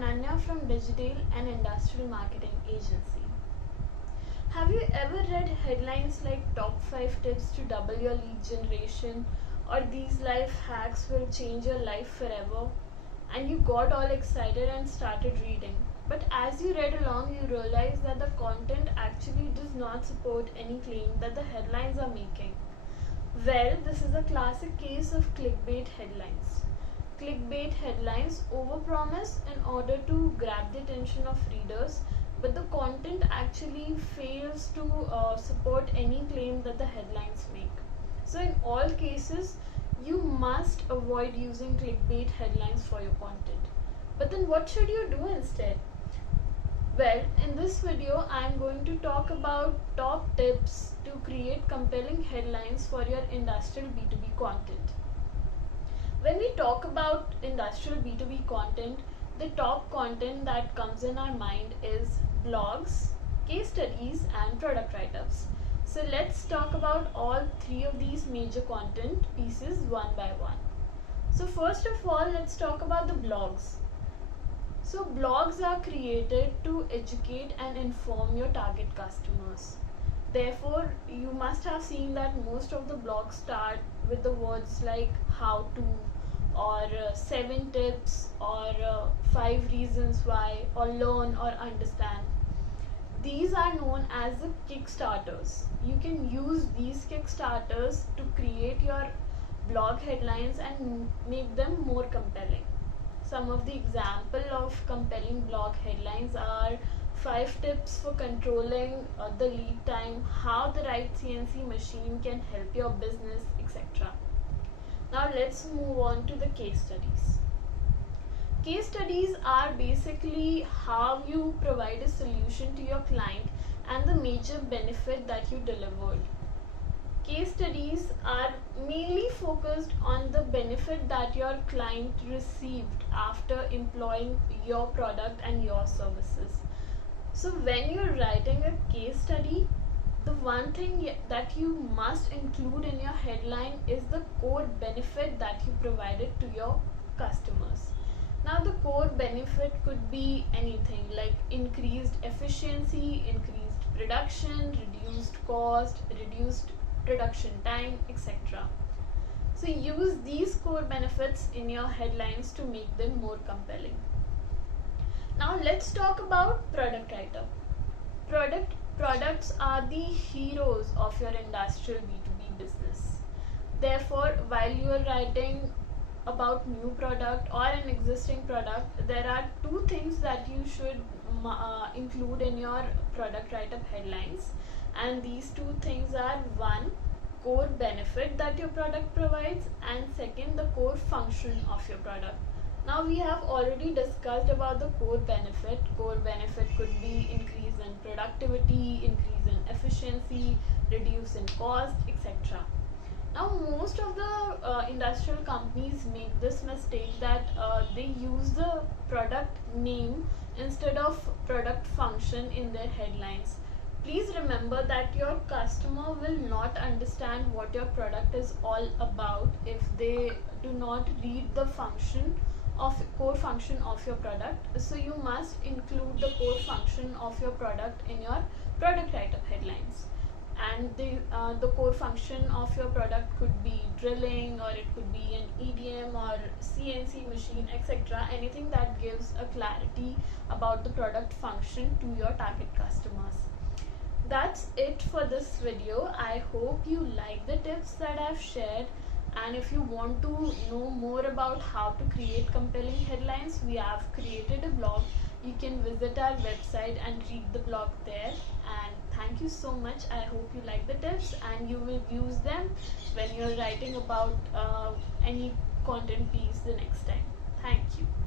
Ananya from Digitail, an industrial marketing agency. Have you ever read headlines like top 5 tips to double your lead generation or these life hacks will change your life forever? And you got all excited and started reading. But as you read along, you realized that the content actually does not support any claim that the headlines are making. Well, this is a classic case of clickbait headlines. Clickbait headlines overpromise in order to grab the attention of readers, but the content actually fails to support any claim that the headlines make. So, in all cases, you must avoid using clickbait headlines for your content. But then, what should you do instead? Well, in this video, I am going to talk about top tips to create compelling headlines for your industrial B2B content. When we talk about industrial B2B content, the top content that comes in our mind is blogs, case studies, and product write-ups. So let's talk about all three of these major content pieces one by one. So first of all, let's talk about the blogs. So blogs are created to educate and inform your target customers. Therefore, you must have seen that most of the blogs start with the words like how to or 7 tips or 5 reasons why or learn or understand. These are known as the Kickstarters. You can use these Kickstarters to create your blog headlines and make them more compelling. Some of the example of compelling blog headlines are 5 tips for controlling the lead time, how the right CNC machine can help your business, etc. Now let's move on to the case studies. Case studies are basically how you provide a solution to your client and the major benefit that you delivered. Case studies are mainly focused on the benefit that your client received after employing your product and your services. So when you're writing a case study, the one thing that you must include in your headline is the core benefit that you provided to your customers. Now the core benefit could be anything like increased efficiency, increased production, reduced cost, reduced production time, etc. So use these core benefits in your headlines to make them more compelling. Now let's talk about product write-up. Products are the heroes of your industrial B2B business. Therefore, while you are writing about new product or an existing product, there are 2 things that you should include in your product write-up headlines, and these 2 things are: 1, core benefit that your product provides, and 2nd, the core function of your product. Now we have already discussed about the core benefit. Core benefit could be increase in productivity, increase in efficiency, reduce in cost, etc. Now most of the industrial companies make this mistake that they use the product name instead of product function in their headlines. Please remember that your customer will not understand what your product is all about if they do not read the core function of your product. So you must include the core function of your product in your product write-up headlines. And the core function of your product could be drilling, or it could be an EDM or CNC machine, etc. Anything that gives a clarity about the product function to your target customers. That's it for this video. I hope you like the tips that I've shared, and if you want to know more about how to create compelling headlines, we have created a blog. You can visit our website and read the blog there. And thank you so much. I hope you like the tips and you will use them when you're writing about any content piece the next time. Thank you.